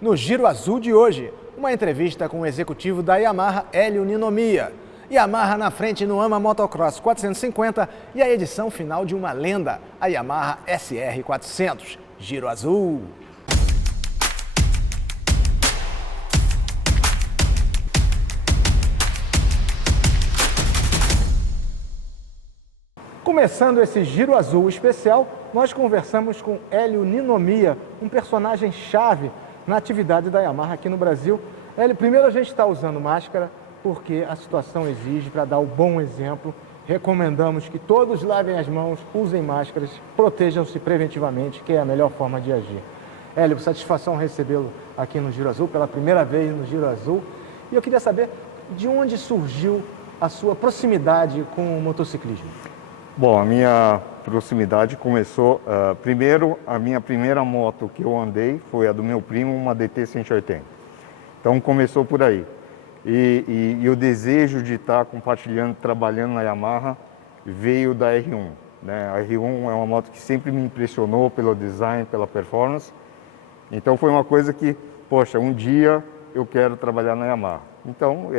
No Giro Azul de hoje, uma entrevista com o executivo da Yamaha, Hélio Ninomiya. Yamaha na frente no AMA Motocross 450 e a edição final de uma lenda, a Yamaha SR 400. Giro Azul. Começando esse Giro Azul especial, nós conversamos com Hélio Ninomiya, um personagem chave na atividade da Yamaha aqui no Brasil. Hélio, primeiro a gente está usando máscara porque a situação exige, para dar o bom exemplo. Recomendamos que todos lavem as mãos, usem máscaras, protejam-se preventivamente, que é a melhor forma de agir. Hélio, satisfação recebê-lo aqui no Giro Azul, pela primeira vez no Giro Azul. E eu queria saber de onde surgiu a sua proximidade com o motociclismo. Bom, a minha proximidade começou, primeiro, a minha primeira moto que eu andei foi a do meu primo, uma DT 180. Então começou por aí. E o desejo de estar compartilhando, trabalhando na Yamaha veio da R1. Né? A R1 é uma moto que sempre me impressionou pelo design, pela performance. Então foi uma coisa que, poxa, um dia eu quero trabalhar na Yamaha. Então,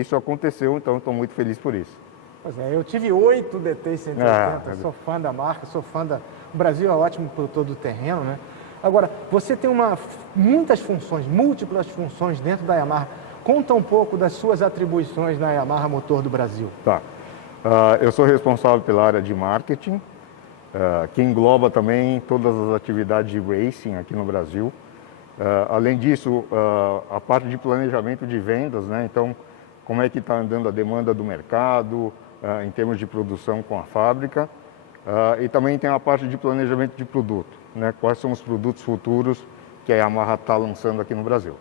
isso aconteceu, então estou muito feliz por isso. Pois é, eu tive 8 DT 180, sou fã da marca, sou fã da... O Brasil é ótimo produtor do terreno, né? Agora, você tem muitas funções, múltiplas funções dentro da Yamaha. Conta um pouco das suas atribuições na Yamaha Motor do Brasil. Tá. Eu sou responsável pela área de marketing, que engloba também todas as atividades de racing aqui no Brasil. Além disso, a parte de planejamento de vendas, né? Então, como é que está andando a demanda do mercado, em termos de produção com a fábrica. E também tem a parte de planejamento de produto, né? Quais são os produtos futuros que a Yamaha está lançando aqui no Brasil.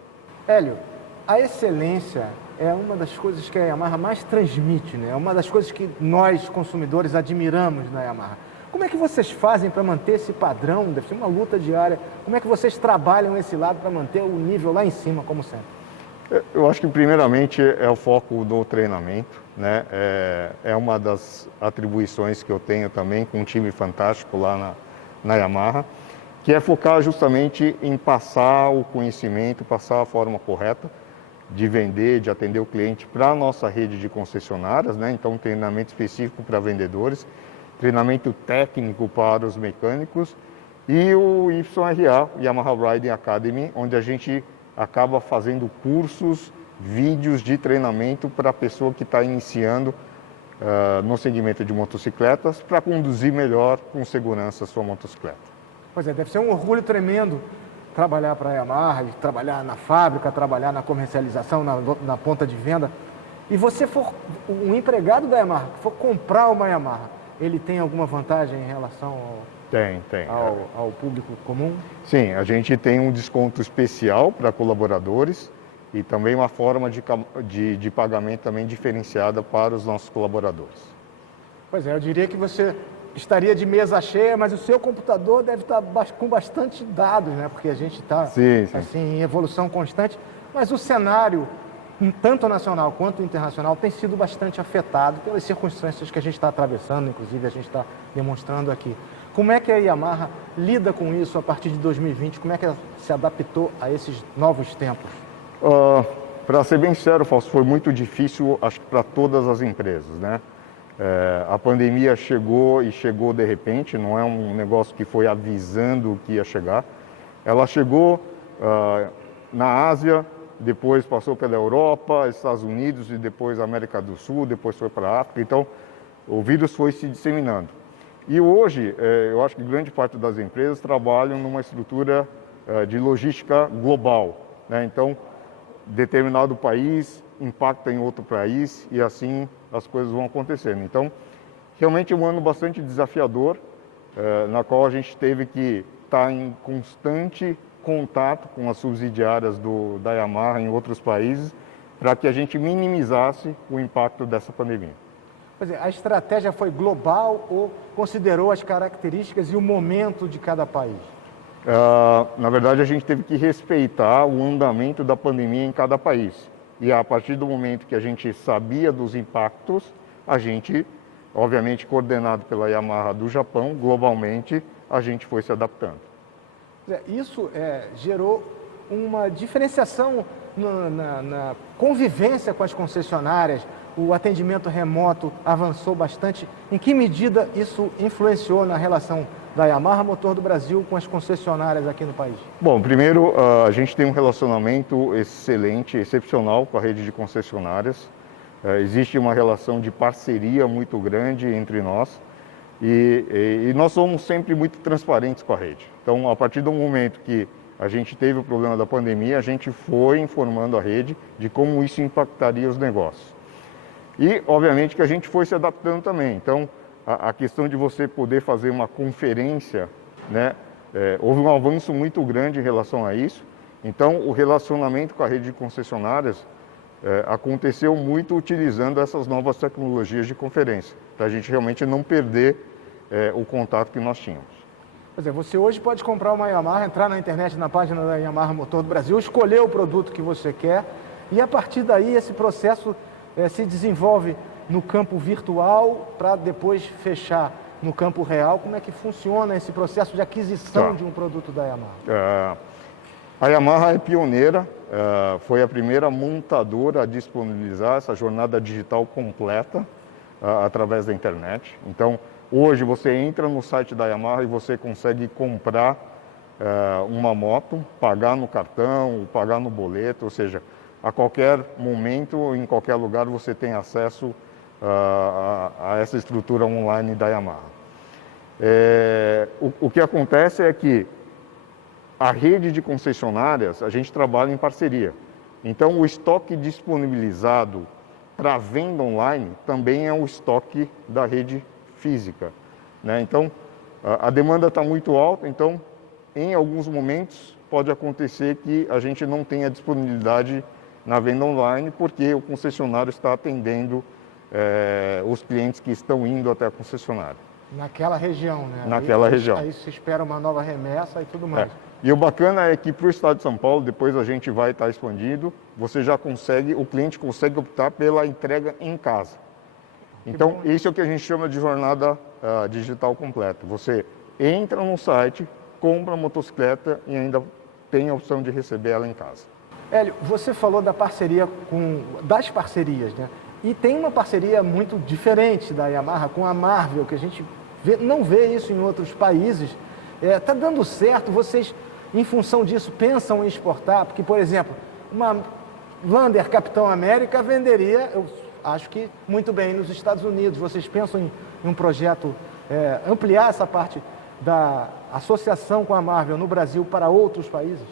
Hélio, a excelência é uma das coisas que a Yamaha mais transmite, né? É uma das coisas que nós, consumidores, admiramos na Yamaha. Como é que vocês fazem para manter esse padrão? Deve ser uma luta diária. Como é que vocês trabalham esse lado para manter o nível lá em cima, como sempre? Eu acho que primeiramente é o foco do treinamento, né? É uma das atribuições que eu tenho também com um time fantástico lá na Yamaha, que é focar justamente em passar o conhecimento, passar a forma correta de vender, de atender o cliente para a nossa rede de concessionárias, né? Então treinamento específico para vendedores, treinamento técnico para os mecânicos e o YRA, Yamaha Riding Academy, onde a gente acaba fazendo cursos, vídeos de treinamento para a pessoa que está iniciando no segmento de motocicletas para conduzir melhor com segurança a sua motocicleta. Pois é, deve ser um orgulho tremendo trabalhar para a Yamaha, trabalhar na fábrica, trabalhar na comercialização, na ponta de venda. E você for um empregado da Yamaha, que for comprar uma Yamaha, ele tem alguma vantagem em relação ao público comum? Sim, a gente tem um desconto especial para colaboradores e também uma forma de pagamento também diferenciada para os nossos colaboradores. Pois é, eu diria que você estaria de mesa cheia, mas o seu computador deve estar com bastante dados, né? Porque a gente está assim, em evolução constante, mas o cenário, tanto nacional quanto internacional, tem sido bastante afetado pelas circunstâncias que a gente está atravessando, inclusive a gente está demonstrando aqui. Como é que a Yamaha lida com isso a partir de 2020? Como é que ela se adaptou a esses novos tempos? Para ser bem sincero, Fausto, foi muito difícil, acho que para todas as empresas, né? A pandemia chegou e chegou de repente, não é um negócio que foi avisando que ia chegar. Ela chegou na Ásia, depois passou pela Europa, Estados Unidos e depois América do Sul, depois foi para a África. Então, o vírus foi se disseminando. E hoje, eu acho que grande parte das empresas trabalham numa estrutura de logística global, né? Então, determinado país impacta em outro país e assim as coisas vão acontecendo. Então, realmente é um ano bastante desafiador, na qual a gente teve que estar em constante contato com as subsidiárias da Yamaha em outros países para que a gente minimizasse o impacto dessa pandemia. Pois é, a estratégia foi global ou considerou as características e o momento de cada país? Na verdade, a gente teve que respeitar o andamento da pandemia em cada país. E a partir do momento que a gente sabia dos impactos, a gente, obviamente coordenado pela Yamaha do Japão, globalmente, a gente foi se adaptando. Isso gerou uma diferenciação na convivência com as concessionárias, o atendimento remoto avançou bastante. Em que medida isso influenciou na relação da Yamaha Motor do Brasil com as concessionárias aqui no país? Bom, primeiro, a gente tem um relacionamento excelente, excepcional com a rede de concessionárias. Existe uma relação de parceria muito grande entre nós e nós somos sempre muito transparentes com a rede. Então, a partir do momento que a gente teve o problema da pandemia, a gente foi informando a rede de como isso impactaria os negócios. E, obviamente, que a gente foi se adaptando também. Então, a questão de você poder fazer uma conferência, né, houve um avanço muito grande em relação a isso. Então, o relacionamento com a rede de concessionárias aconteceu muito utilizando essas novas tecnologias de conferência, para a gente realmente não perder o contato que nós tínhamos. Quer dizer, você hoje pode comprar uma Yamaha, entrar na internet, na página da Yamaha Motor do Brasil, escolher o produto que você quer e, a partir daí, esse processo se desenvolve no campo virtual para depois fechar no campo real. Como é que funciona esse processo de aquisição de um produto da Yamaha? A Yamaha é pioneira, foi a primeira montadora a disponibilizar essa jornada digital completa através da internet. Então, hoje você entra no site da Yamaha e você consegue comprar uma moto, pagar no cartão, pagar no boleto, ou seja, a qualquer momento, em qualquer lugar, você tem acesso a essa estrutura online da Yamaha. O que acontece é que a rede de concessionárias, a gente trabalha em parceria. Então, o estoque disponibilizado para venda online também é o estoque da rede física, né? Então, a demanda está muito alta, então, em alguns momentos, pode acontecer que a gente não tenha disponibilidade na venda online, porque o concessionário está atendendo os clientes que estão indo até a concessionária. Naquela região, né? Naquela região. Aí se espera uma nova remessa e tudo mais. E o bacana é que para o estado de São Paulo, depois a gente vai estar expandindo, você já consegue, o cliente consegue optar pela entrega em casa. Então, isso é o que a gente chama de jornada digital completa. Você entra no site, compra a motocicleta e ainda tem a opção de receber ela em casa. Hélio, você falou das parcerias, né? E tem uma parceria muito diferente da Yamaha com a Marvel, que a gente não vê isso em outros países. Está dando certo? Vocês, em função disso, pensam em exportar? Porque, por exemplo, uma Lander Capitão América venderia, eu acho que muito bem, nos Estados Unidos. Vocês pensam em um projeto ampliar essa parte da associação com a Marvel no Brasil para outros países?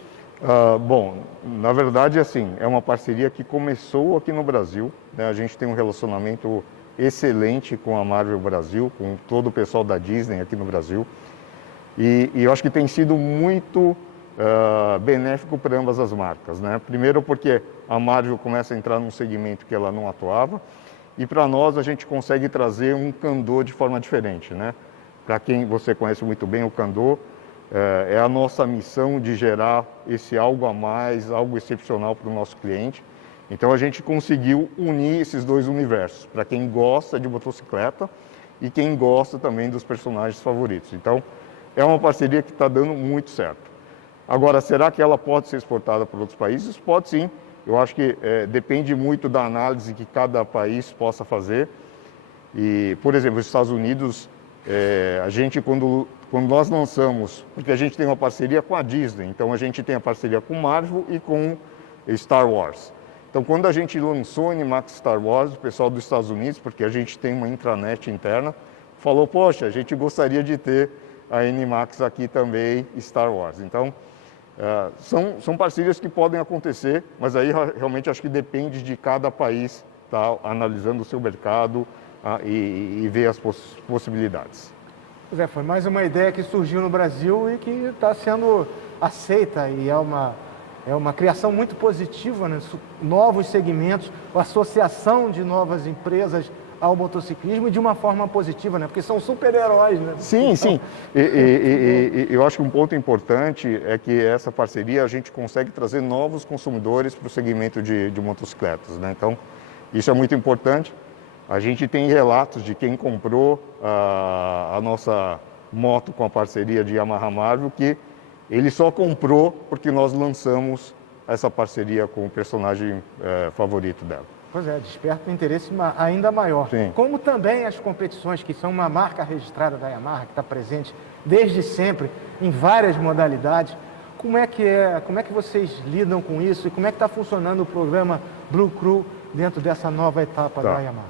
Bom, na verdade, assim, é uma parceria que começou aqui no Brasil, né? A gente tem um relacionamento excelente com a Marvel Brasil, com todo o pessoal da Disney aqui no Brasil. E eu acho que tem sido muito benéfico para ambas as marcas, né? Primeiro porque a Marvel começa a entrar num segmento que ela não atuava, e para nós a gente consegue trazer um Kandô de forma diferente, né? Para quem você conhece muito bem o Kandô, é a nossa missão de gerar esse algo a mais, algo excepcional para o nosso cliente. Então a gente conseguiu unir esses dois universos, para quem gosta de motocicleta e quem gosta também dos personagens favoritos. Então é uma parceria que está dando muito certo. Agora, será que ela pode ser exportada para outros países? Pode sim. Eu acho que depende muito da análise que cada país possa fazer. E, por exemplo, os Estados Unidos, a gente quando nós lançamos, porque a gente tem uma parceria com a Disney, então a gente tem a parceria com Marvel e com Star Wars. Então, quando a gente lançou o Animax Star Wars, o pessoal dos Estados Unidos, porque a gente tem uma intranet interna, falou, poxa, a gente gostaria de ter a Animax aqui também, Star Wars. Então, são parcerias que podem acontecer, mas aí realmente acho que depende de cada país estar analisando o seu mercado e ver as possibilidades. Pois foi mais uma ideia que surgiu no Brasil e que está sendo aceita e é uma criação muito positiva, né? Novos segmentos, a associação de novas empresas ao motociclismo e de uma forma positiva, né? Porque são super-heróis, né? Sim, sim. E eu acho que um ponto importante é que essa parceria a gente consegue trazer novos consumidores para o segmento de motocicletas, né? Então, isso é muito importante. A gente tem relatos de quem comprou a nossa moto com a parceria de Yamaha Marvel que ele só comprou porque nós lançamos essa parceria com o personagem favorito dela. Pois é, desperta um interesse ainda maior. Sim. Como também as competições, que são uma marca registrada da Yamaha, que está presente desde sempre em várias modalidades. Como é que vocês lidam com isso e como é que está funcionando o programa Blue Crew dentro dessa nova etapa da Yamaha?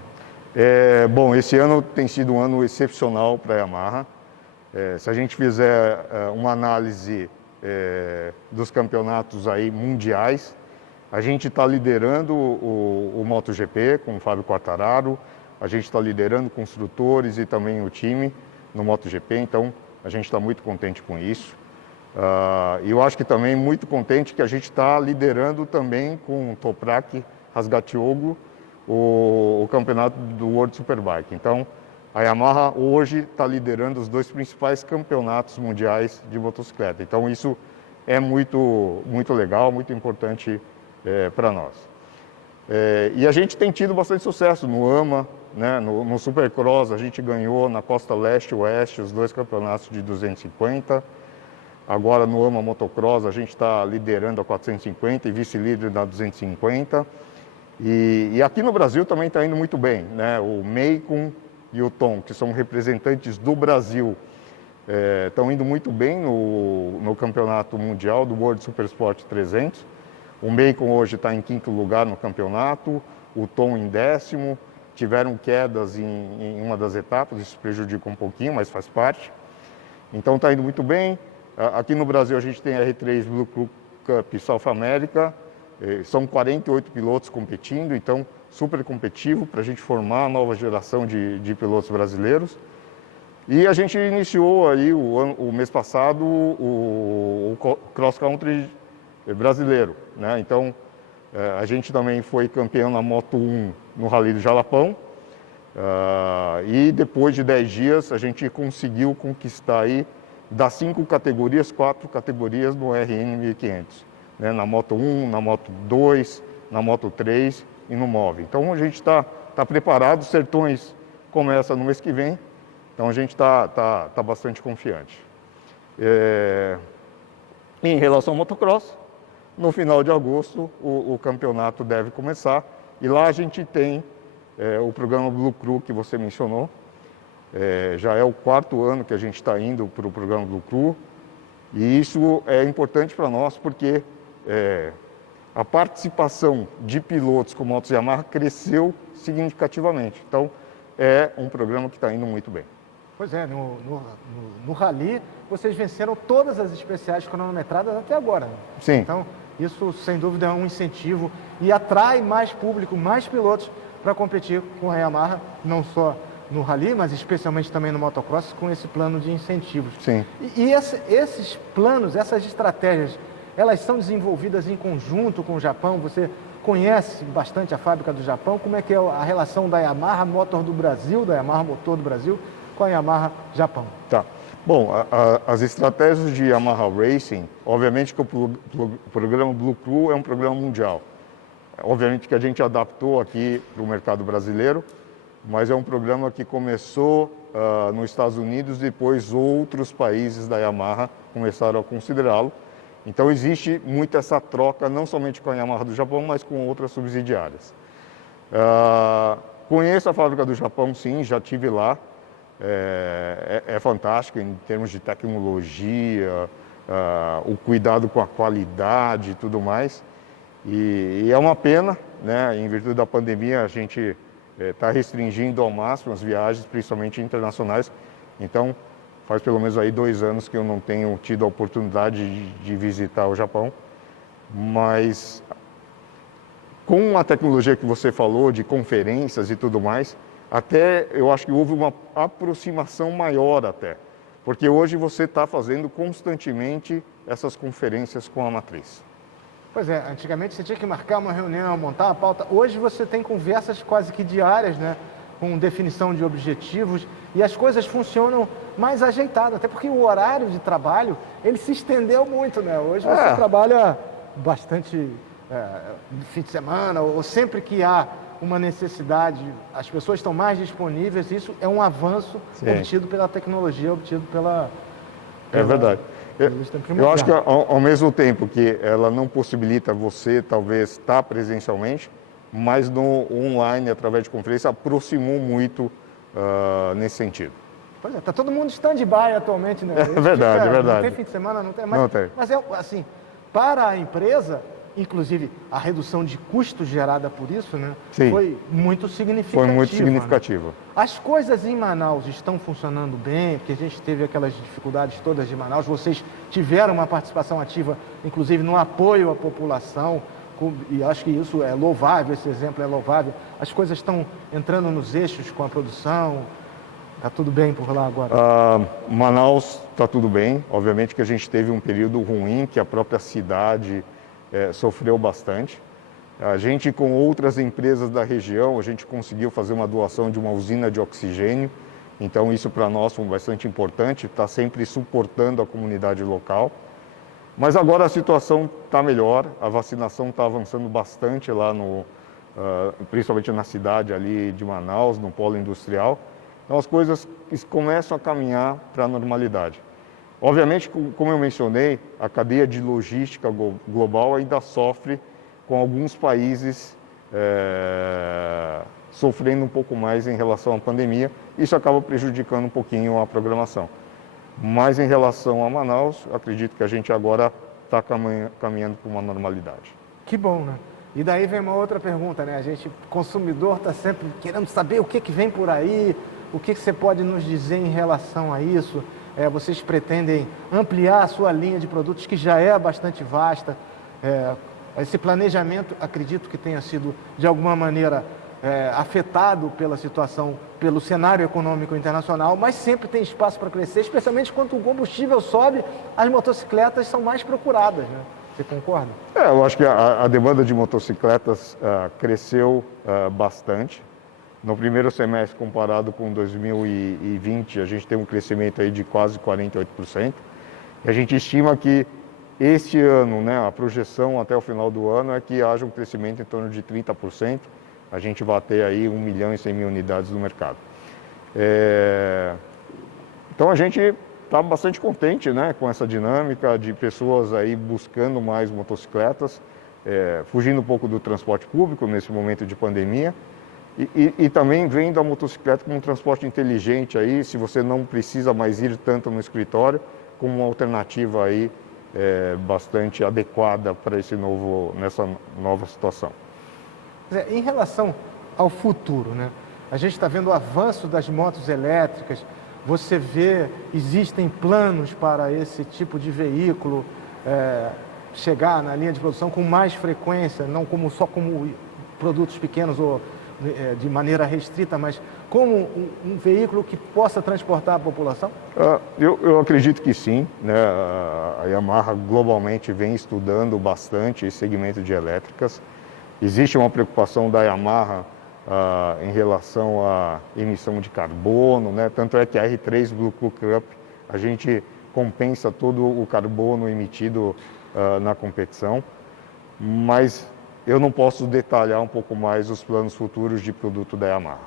Bom, esse ano tem sido um ano excepcional para a Yamaha. Se a gente fizer uma análise dos campeonatos aí mundiais, a gente está liderando o MotoGP com o Fábio Quartararo, a gente está liderando construtores e também o time no MotoGP, então a gente está muito contente com isso. E eu acho que também muito contente que a gente está liderando também com o Toprak Razgatlioglu o campeonato do World Superbike. Então, a Yamaha hoje está liderando os 2 principais campeonatos mundiais de motocicleta. Então, isso é muito legal, muito importante para nós. E a gente tem tido bastante sucesso no AMA, né? No Supercross a gente ganhou na Costa Leste e Oeste os 2 campeonatos de 250. Agora no AMA Motocross a gente está liderando a 450 e vice-líder na 250. E aqui no Brasil também está indo muito bem, né? O Meikon e o Tom, que são representantes do Brasil, estão indo muito bem no campeonato mundial do World Supersport 300. O Meikon hoje está em 5º lugar no campeonato, o Tom em 10º, tiveram quedas em uma das etapas, isso prejudica um pouquinho, mas faz parte. Então está indo muito bem. Aqui no Brasil a gente tem a R3 Blue Crew Cup South America, são 48 pilotos competindo, então super competitivo para a gente formar a nova geração de pilotos brasileiros. E a gente iniciou aí o mês passado o Cross Country brasileiro, né? Então a gente também foi campeão na Moto 1 no Rally do Jalapão, e depois de 10 dias a gente conseguiu conquistar aí das 5 categorias, 4 categorias no RN 1500, né? Na Moto 1, na Moto 2, na Moto 3 e no MOV. Então a gente está preparado, os Sertões começa no mês que vem, então a gente está bastante confiante. Em relação ao motocross, no final de agosto o campeonato deve começar e lá a gente tem o programa Blue Crew que você mencionou. Já é o 4º ano que a gente está indo para o programa Blue Crew e isso é importante para nós porque a participação de pilotos com motos Yamaha cresceu significativamente. Então é um programa que está indo muito bem. Pois é, no Rally vocês venceram todas as especiais cronometradas até agora. Né? Sim. Então isso sem dúvida é um incentivo e atrai mais público, mais pilotos para competir com a Yamaha, não só no Rally, mas especialmente também no motocross, com esse plano de incentivos. Sim. E esses planos, essas estratégias, elas são desenvolvidas em conjunto com o Japão? Você conhece bastante a fábrica do Japão? Como é que é a relação da Yamaha Motor do Brasil, da Yamaha Motor do Brasil, com a Yamaha Japão? Tá. Bom, as estratégias de Yamaha Racing, obviamente que o programa Blue Crew é um programa mundial. Obviamente que a gente adaptou aqui para o mercado brasileiro, mas é um programa que começou nos Estados Unidos, depois outros países da Yamaha começaram a considerá-lo. Então existe muito essa troca, não somente com a Yamaha do Japão, mas com outras subsidiárias. Conheço a fábrica do Japão, sim, já estive lá. É fantástico em termos de tecnologia, o cuidado com a qualidade e tudo mais. E é uma pena, né? Em virtude da pandemia, a gente está restringindo ao máximo as viagens, principalmente internacionais. Então, faz pelo menos aí 2 anos que eu não tenho tido a oportunidade de visitar o Japão. Mas com a tecnologia que você falou, de conferências e tudo mais, até eu acho que houve uma aproximação maior até. Porque hoje você está fazendo constantemente essas conferências com a matriz. Pois é, antigamente você tinha que marcar uma reunião, montar uma pauta. Hoje você tem conversas quase que diárias, né? Com definição de objetivos e as coisas funcionam mais ajeitadas, até porque o horário de trabalho, ele se estendeu muito, né? Hoje você trabalha bastante fim de semana ou sempre que há uma necessidade, as pessoas estão mais disponíveis, isso é um avanço obtido pela tecnologia, obtido pela... É verdade. Eu acho que ao mesmo tempo que ela não possibilita você, talvez, estar presencialmente, mas no online, através de conferência, aproximou muito nesse sentido. Pois é, está todo mundo stand-by atualmente, né? É verdade, é verdade. Não tem fim de semana, não tem mais. Não tem. Mas é assim, para a empresa, inclusive a redução de custos gerada por isso, né? Sim. Foi muito significativa. Foi muito significativa. Né? As coisas em Manaus estão funcionando bem, porque a gente teve aquelas dificuldades todas de Manaus. Vocês tiveram uma participação ativa, inclusive no apoio à população. E acho que isso é louvável, esse exemplo é louvável. As coisas estão entrando nos eixos com a produção. Está tudo bem por lá agora? Manaus está tudo bem. Obviamente que a gente teve um período ruim, que a própria cidade sofreu bastante. A gente, com outras empresas da região, a gente conseguiu fazer uma doação de uma usina de oxigênio. Então isso para nós foi bastante importante, está sempre suportando a comunidade local. Mas agora a situação está melhor, a vacinação está avançando bastante lá, principalmente na cidade ali de Manaus, no polo industrial. Então as coisas começam a caminhar para a normalidade. Obviamente, como eu mencionei, a cadeia de logística global ainda sofre com alguns países sofrendo um pouco mais em relação à pandemia. Isso acaba prejudicando um pouquinho a programação. Mas em relação a Manaus, acredito que a gente agora está caminhando para uma normalidade. Que bom, né? E daí vem uma outra pergunta, né? A gente, consumidor, está sempre querendo saber o que vem por aí, o que você pode nos dizer em relação a isso. Vocês pretendem ampliar a sua linha de produtos, que já é bastante vasta. Esse planejamento, acredito que tenha sido, de alguma maneira, afetado pela situação, pelo cenário econômico internacional, mas sempre tem espaço para crescer, especialmente quando o combustível sobe, as motocicletas são mais procuradas, né? Você concorda? Eu acho que a demanda de motocicletas cresceu bastante. No primeiro semestre, comparado com 2020, a gente tem um crescimento aí de quase 48%. E a gente estima que este ano, né, a projeção até o final do ano é que haja um crescimento em torno de 30%. A gente vai ter aí 1.100.000 unidades no mercado. Então a gente está bastante contente, né, com essa dinâmica de pessoas aí buscando mais motocicletas, fugindo um pouco do transporte público nesse momento de pandemia. E também vendo a motocicleta como um transporte inteligente aí, se você não precisa mais ir tanto no escritório, como uma alternativa aí bastante adequada para nessa nova situação. Em relação ao futuro, né? A gente está vendo o avanço das motos elétricas. Você vê, existem planos para esse tipo de veículo chegar na linha de produção com mais frequência, não só como produtos pequenos ou de maneira restrita, mas como um veículo que possa transportar a população? Eu acredito que sim, né? A Yamaha globalmente vem estudando bastante esse segmento de elétricas. Existe uma preocupação da Yamaha em relação à emissão de carbono, né? Tanto é que a R3 Blue Cup a gente compensa todo o carbono emitido na competição, mas eu não posso detalhar um pouco mais os planos futuros de produto da Yamaha,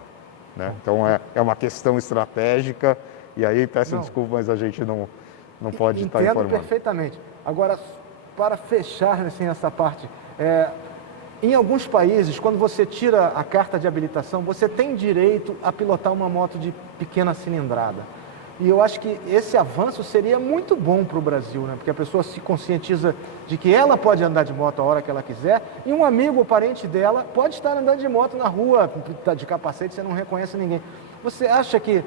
né? Então é uma questão estratégica e aí peço desculpa, mas a gente não pode estar informando. Entendo perfeitamente. Agora, para fechar assim, essa parte, em alguns países, quando você tira a carta de habilitação, você tem direito a pilotar uma moto de pequena cilindrada. E eu acho que esse avanço seria muito bom para o Brasil, né? Porque a pessoa se conscientiza de que ela pode andar de moto a hora que ela quiser e um amigo ou parente dela pode estar andando de moto na rua, de capacete, você não reconhece ninguém. Você acha que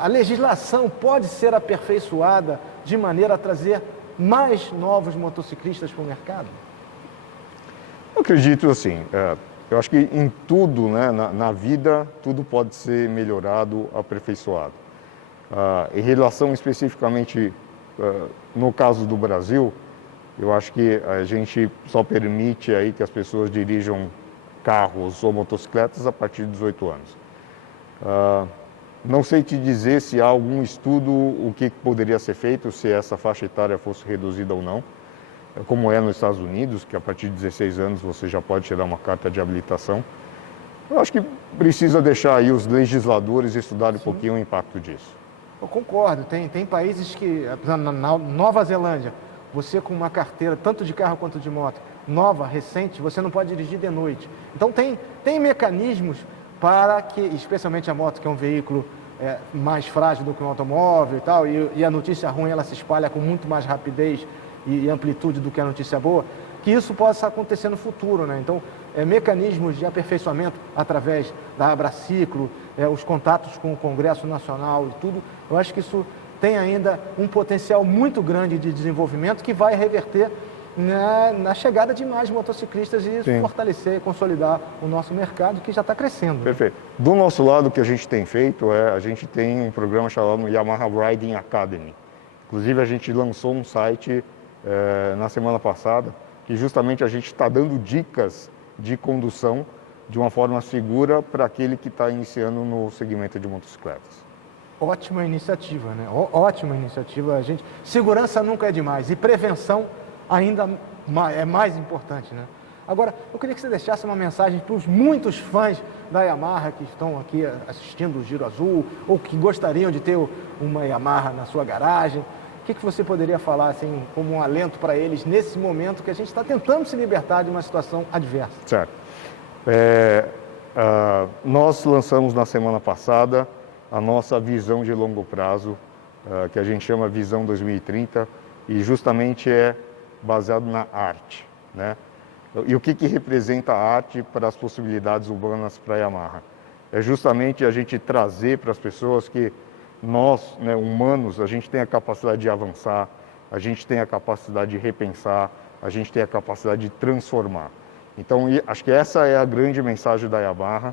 a legislação pode ser aperfeiçoada de maneira a trazer mais novos motociclistas para o mercado? Eu acredito assim, eu acho que em tudo, né, na vida, tudo pode ser melhorado, aperfeiçoado. Em relação especificamente, no caso do Brasil, eu acho que a gente só permite aí que as pessoas dirijam carros ou motocicletas a partir de 18 anos. Não sei te dizer se há algum estudo, o que poderia ser feito, se essa faixa etária fosse reduzida ou não, como é nos Estados Unidos, que a partir de 16 anos você já pode tirar uma carta de habilitação. Eu acho que precisa deixar aí os legisladores estudarem um pouquinho o impacto disso. Eu concordo, tem países que, na Nova Zelândia, você com uma carteira, tanto de carro quanto de moto, nova, recente, você não pode dirigir de noite. Então tem mecanismos para que, especialmente a moto, que é um veículo mais frágil do que um automóvel e tal, e a notícia ruim ela se espalha com muito mais rapidez e amplitude do que a notícia boa, que isso possa acontecer no futuro, né? Então, mecanismos de aperfeiçoamento através da Abraciclo, os contatos com o Congresso Nacional e tudo, eu acho que isso tem ainda um potencial muito grande de desenvolvimento que vai reverter na chegada de mais motociclistas e Sim. fortalecer e consolidar o nosso mercado, que já está crescendo. Perfeito. Do nosso lado, o que a gente tem feito a gente tem um programa chamado Yamaha Riding Academy. Inclusive, a gente lançou um site na semana passada, que justamente a gente está dando dicas de condução de uma forma segura para aquele que está iniciando no segmento de motocicletas. Ótima iniciativa, né? Ótima iniciativa. Segurança nunca é demais e prevenção ainda é mais importante, né? Agora, eu queria que você deixasse uma mensagem para os muitos fãs da Yamaha que estão aqui assistindo o Giro Azul ou que gostariam de ter uma Yamaha na sua garagem. O que você poderia falar assim, como um alento para eles nesse momento que a gente está tentando se libertar de uma situação adversa? Certo. Nós lançamos na semana passada a nossa visão de longo prazo, que a gente chama Visão 2030, e justamente é baseado na arte, né? E o que representa a arte para as possibilidades urbanas para a Yamaha? É justamente a gente trazer para as pessoas que nós, né, humanos, a gente tem a capacidade de avançar, a gente tem a capacidade de repensar, a gente tem a capacidade de transformar. Então, acho que essa é a grande mensagem da Yamaha,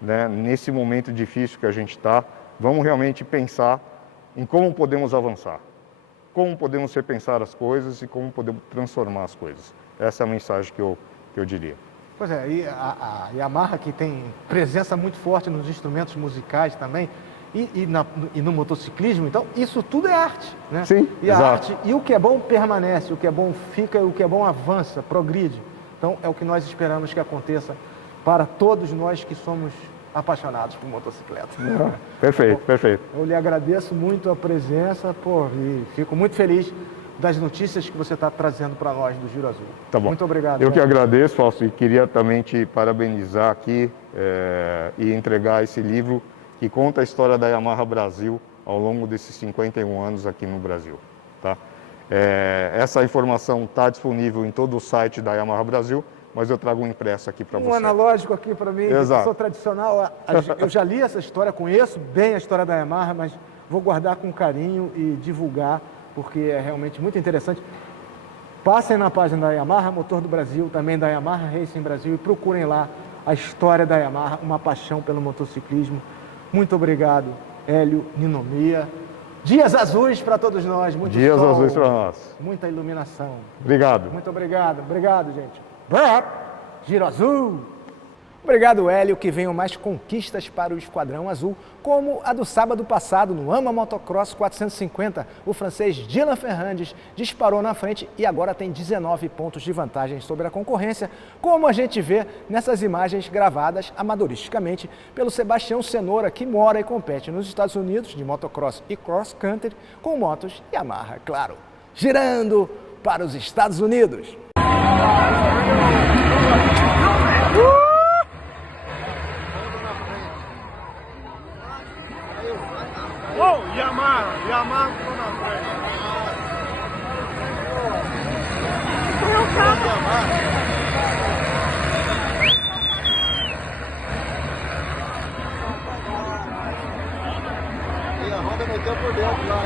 né? Nesse momento difícil que a gente está, vamos realmente pensar em como podemos avançar, como podemos repensar as coisas e como podemos transformar as coisas. Essa é a mensagem que eu diria. Pois é, e a Yamaha, que tem presença muito forte nos instrumentos musicais também, e no motociclismo, então isso tudo é arte, né? Sim, e a exato. arte, e o que é bom permanece, o que é bom fica, o que é bom avança, progride. Então é o que nós esperamos que aconteça para todos nós que somos apaixonados por motocicleta. Perfeito, perfeito. Eu lhe agradeço muito a presença, e fico muito feliz das notícias que você está trazendo para nós do Giro Azul. Tá bom. Muito obrigado. Eu que agradeço, Fausto, e queria também te parabenizar aqui e entregar esse livro que conta a história da Yamaha Brasil ao longo desses 51 anos aqui no Brasil. Tá? Essa informação está disponível em todo o site da Yamaha Brasil, mas eu trago um impresso aqui para você. Um analógico aqui para mim, Exato. que sou tradicional. Eu já li essa história, conheço bem a história da Yamaha, mas vou guardar com carinho e divulgar, porque é realmente muito interessante. Passem na página da Yamaha Motor do Brasil, também da Yamaha Racing Brasil, e procurem lá a história da Yamaha, uma paixão pelo motociclismo. Muito obrigado, Hélio Ninomiya. Dias azuis para todos nós, muito Dias sol, azuis para nós. muita iluminação. Obrigado. Muito obrigado, obrigado, gente. Giro Azul! Obrigado, Hélio, que venham mais conquistas para o Esquadrão Azul, como a do sábado passado no AMA Motocross 450. O francês Dylan Ferrandes disparou na frente e agora tem 19 pontos de vantagem sobre a concorrência, como a gente vê nessas imagens gravadas amadoristicamente pelo Sebastião Cenoura, que mora e compete nos Estados Unidos de motocross e cross country com motos Yamaha, claro. Girando para os Estados Unidos. Yamaha ficou na frente. E a roda meteu por dentro lá,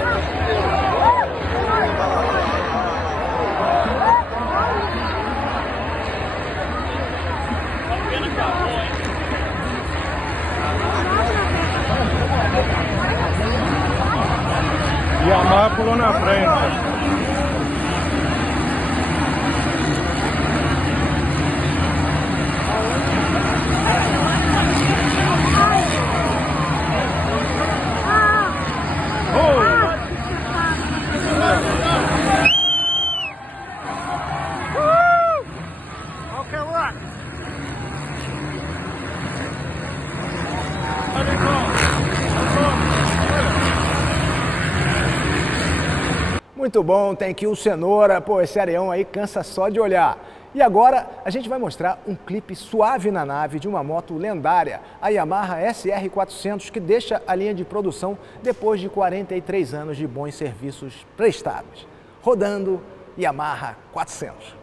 Yamaha pulou na frente. Okay, look. Let it go. Muito bom, thank you, cenoura. Pô, esse areião aí cansa só de olhar. E agora a gente vai mostrar um clipe suave na nave de uma moto lendária, a Yamaha SR400, que deixa a linha de produção depois de 43 anos de bons serviços prestados. Rodando Yamaha 400.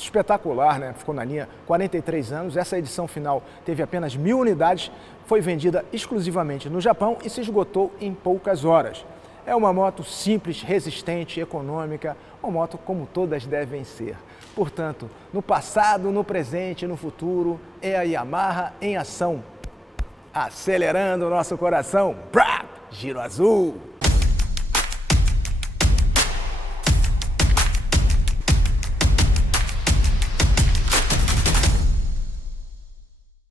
Espetacular, né? Ficou na linha 43 anos. Essa edição final teve apenas 1000 unidades, foi vendida exclusivamente no Japão e se esgotou em poucas horas. É uma moto simples, resistente, econômica, uma moto como todas devem ser. Portanto, no passado, no presente e no futuro, é a Yamaha em ação, acelerando o nosso coração. Giro azul!